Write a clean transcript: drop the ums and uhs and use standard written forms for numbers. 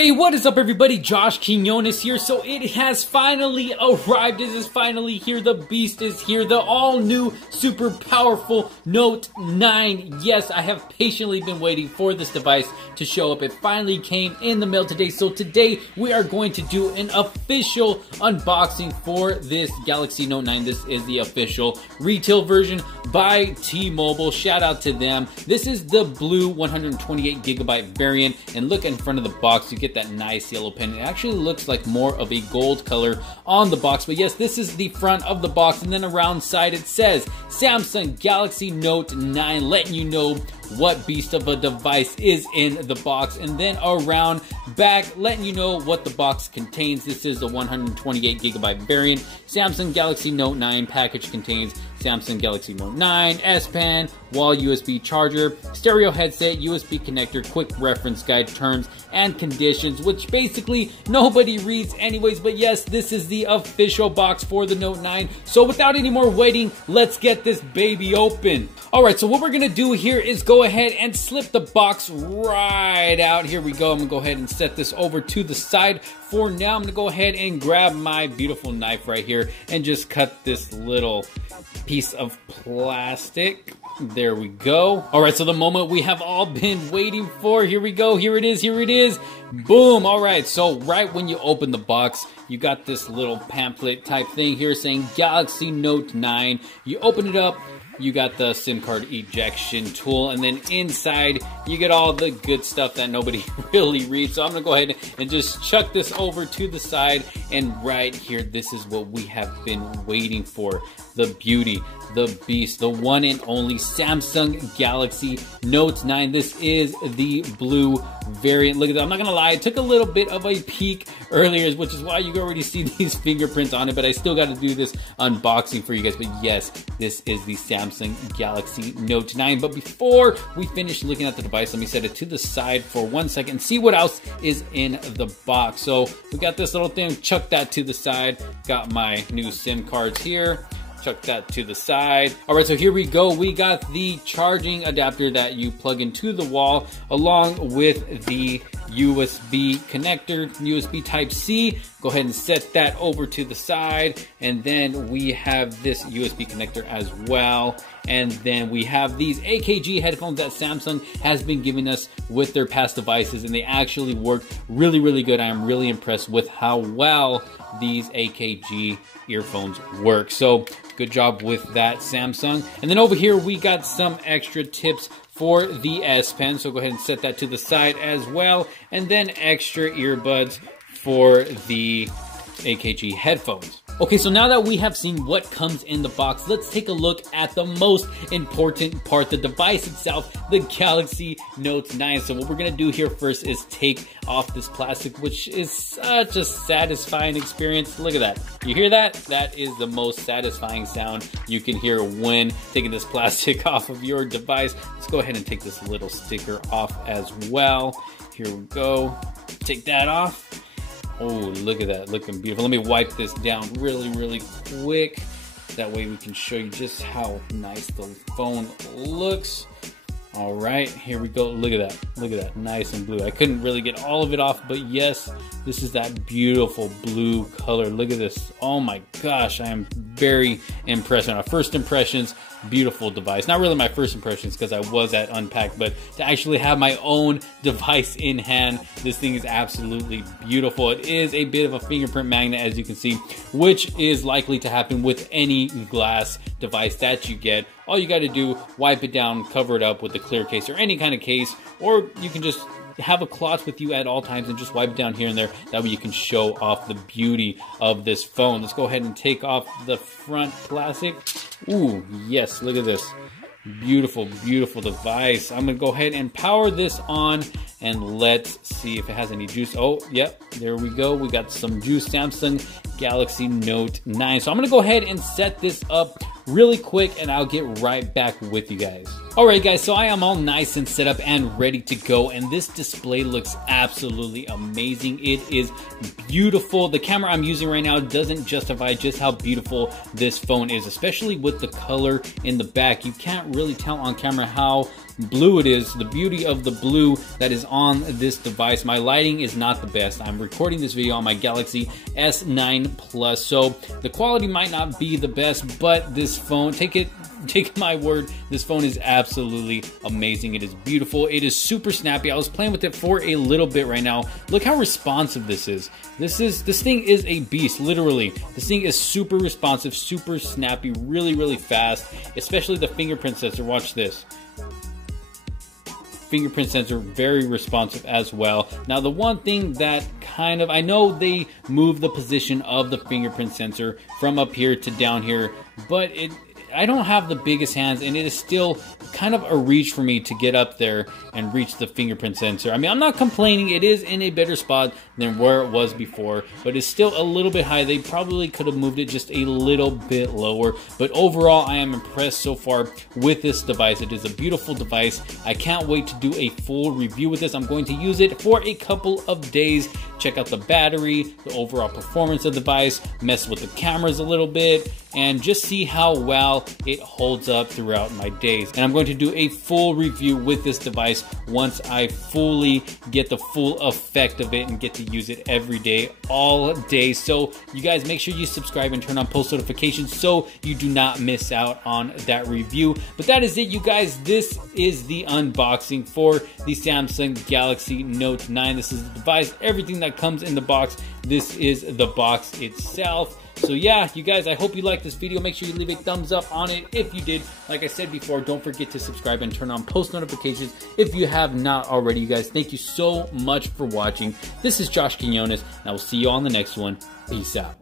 Hey, what is up everybody? Josh Quinones here. So it has finally arrived. It is finally here. The beast is here. The all-new, super powerful Note 9. Yes, I have patiently been waiting for this device to show up. It finally came in the mail today. So today we are going to do an official unboxing for this Galaxy Note 9. This is the official retail version by T-Mobile. Shout out to them. This is the blue 128GB variant. And look in front of the box. You get that nice yellow pen. It actually looks like more of a gold color on the box, but yes, this is the front of the box, and then around side it says Samsung Galaxy Note 9, letting you know what beast of a device is in the box, and then around back letting you know what the box contains. This is the 128GB variant. Samsung Galaxy Note 9 package contains Samsung Galaxy Note 9, S Pen, wall USB charger, stereo headset, USB connector, quick reference guide, terms and conditions, which basically nobody reads anyways. But yes, this is the official box for the Note 9. So without any more waiting, let's get this baby open. Alright, so what we're gonna do here is go ahead and slip the box right out. Here we go. I'm gonna go ahead and set this over to the side. For now, I'm gonna go ahead and grab my beautiful knife right here and just cut this little piece of plastic. There we go. All right, so the moment we have all been waiting for. Here we go. Here it is. Here it is. Boom. All right, so right when you open the box, you got this little pamphlet type thing here saying Galaxy Note 9. You open it up. You got the SIM card ejection tool, and then inside you get all the good stuff that nobody really reads. So I'm gonna go ahead and just chuck this over to the side, and right here, this is what we have been waiting for. The beauty, the beast, the one and only Samsung Galaxy Note 9. This is the blue variant. Look at that. I'm not gonna lie, it took a little bit of a peek earlier, which is why you already see these fingerprints on it, but I still got to do this unboxing for you guys. But yes, this is the Samsung Galaxy Note 9. But before we finish looking at the device, let me set it to the side for 1 second and see what else is in the box. So we got this little thing, chuck that to the side. Got my new SIM cards here. Chuck that to the side. All right, so here we go. We got the charging adapter that you plug into the wall, along with the USB connector, USB Type-C. Go ahead and set that over to the side. And then we have this USB connector as well. And then we have these AKG headphones that Samsung has been giving us with their past devices, and they actually work really, really good. I am really impressed with how well these AKG earphones work. So good job with that, Samsung. And then over here we got some extra tips for the S Pen, so go ahead and set that to the side as well. And then extra earbuds for the AKG headphones. Okay, so now that we have seen what comes in the box, let's take a look at the most important part, the device itself, the Galaxy Note 9. So what we're gonna do here first is take off this plastic, which is such a satisfying experience. Look at that. You hear that? That is the most satisfying sound you can hear when taking this plastic off of your device. Let's go ahead and take this little sticker off as well. Here we go. Take that off. Oh, look at that, looking beautiful. Let me wipe this down really, really quick. That way we can show you just how nice the phone looks. All right, here we go. Look at that, nice and blue. I couldn't really get all of it off, but yes, this is that beautiful blue color. Look at this. Oh my gosh, I am very impressed. On our first impressions, beautiful device. Not really my first impressions because I was at Unpacked, but to actually have my own device in hand, this thing is absolutely beautiful. It is a bit of a fingerprint magnet, as you can see, which is likely to happen with any glass device that you get. All you got to do, wipe it down, cover it up with a clear case or any kind of case, or you can just have a cloth with you at all times and just wipe it down here and there. That way you can show off the beauty of this phone. Let's go ahead and take off the front plastic. Ooh, yes, look at this. Beautiful, beautiful device. I'm gonna go ahead and power this on and let's see if it has any juice. Oh, yep, there we go. We got some juice. Samsung Galaxy Note 9. So I'm gonna go ahead and set this up really quick and I'll get right back with you guys. Alright guys, so I am all nice and set up and ready to go, and this display looks absolutely amazing. It is beautiful. The camera I'm using right now doesn't justify just how beautiful this phone is, especially with the color in the back. You can't really tell on camera how blue it is, the beauty of the blue that is on this device. My lighting is not the best. I'm recording this video on my Galaxy S9 Plus, so the quality might not be the best, but this phone, take my word, this phone is absolutely amazing. It is beautiful. It is super snappy. I was playing with it for a little bit right now. Look how responsive this is. This thing is a beast, literally. This thing is super responsive, super snappy, really fast, especially the fingerprint sensor. Watch this. Fingerprint sensor, very responsive as well. Now the one thing that I know they moved the position of the fingerprint sensor from up here to down here, but I don't have the biggest hands, and it is still kind of a reach for me to get up there and reach the fingerprint sensor. I mean, I'm not complaining. It is in a better spot than where it was before, but it's still a little bit high. They probably could have moved it just a little bit lower, but overall, I am impressed so far with this device. It is a beautiful device. I can't wait to do a full review with this. I'm going to use it for a couple of days, check out the battery, the overall performance of the device, mess with the cameras a little bit, and just see how well it holds up throughout my days. And I'm going to do a full review with this device once I fully get the full effect of it and get to use it every day, all day. So you guys make sure you subscribe and turn on post notifications so you do not miss out on that review. But that is it, you guys. This is the unboxing for the Samsung Galaxy Note 9. This is the device, everything that comes in the box. This is the box itself. So yeah, you guys, I hope you liked this video. Make sure you leave a thumbs up on it if you did. Like I said before, don't forget to subscribe and turn on post notifications if you have not already. You guys, thank you so much for watching. This is Josh Quinones, and I will see you on the next one. Peace out.